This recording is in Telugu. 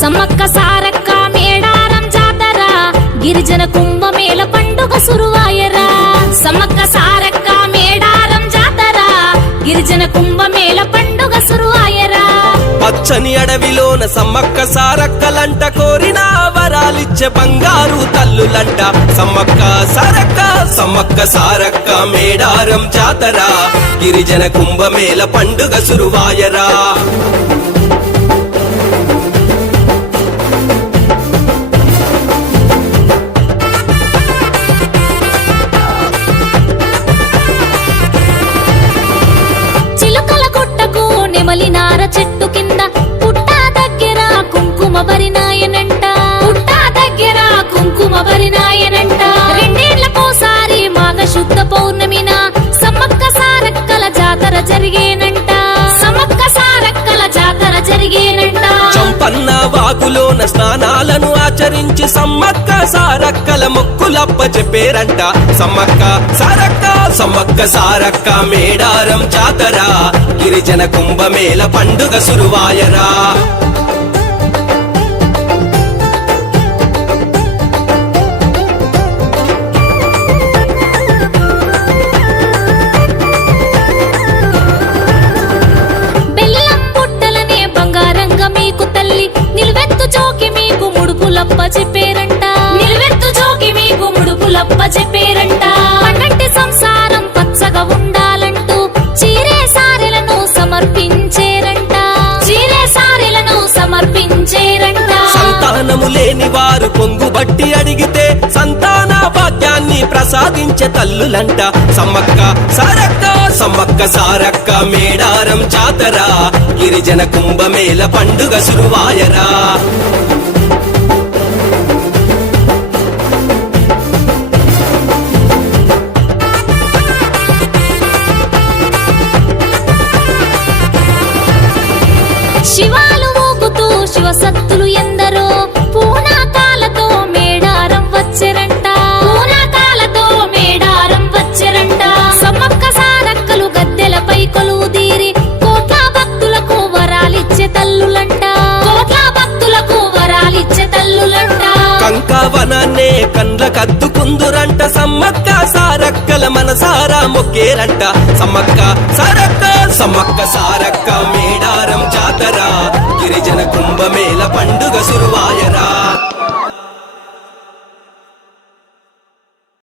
సమ్మక్క సారక్క మేడారం జాతర గిరిజన కుంభమేళ పండుగ సురువాయరా. సమ్మక్క సారక్క మేడారం జాతర గిరిజన కుంభమేళ పండుగ సురువాయరా. పచ్చని అడవిలోన సమ్మక్క సారక్కలంట కోరిన వరాలిచ్చే బంగారు తల్లులంట. సమ్మక్క సారక్క సమ్మక్క సారక్క మేడారం జాతర. గిరిజన కుంభమేళ పండుగ సురువాయరా. వాగులోన స్నానాలను ఆచరించి సమ్మక్క సారక్కల మొక్కులప్ప చెప్పేరంట సమ్మక్క సారక్క సమ్మక్క సారక్క మేడారం జాతర గిరిజన కుంభమేళ పండుగ సురువాయరా. చెప్పేరంట. నిలువెత్తు జోకి మీకు ముడుపులప్ప చెప్పేరంట. పన్నెంటి సంసారం పచ్చగా ఉండాలంటూ చీరే సారెలను సమర్పించేరంట. చీరే సారెలను సమర్పించేరంట. సంతానము లేని వారు పొంగుబట్టి అడిగితే సంతాన భాగ్యాన్ని ప్రసాదించే తల్లులంట. సమ్మక్క సారక్క సమ్మక్క సారక్క మేడారం జాతర. గిరిజన కుంభమేళ పండుగ సురువాయరా. శివాలు ఊగుతూ శివసత్తులు ఎందరో. పూనాకాలతో మేడారం వచ్చరంట పూనాకాలతో మేడారం వచ్చరంట సమ్మక్క సారక్కలు గద్దెలపై కొలువు తీరి కోట్ల భక్తులకు వరాలిచ్చే తల్లులంట. కోట్ల భక్తులకు వరాలిచ్చే తల్లులంట. కంకవనాన్నే కండ్ల కద్దుకుందురంట. సమ్మక్క సారక్కల మనసారా మొక్కేరంట. సమ్మక్క సారక్క సమ్మక్క సారక్క మేడారం జాతర గిరిజన కుంభమేళ పండుగ సురువాయరా.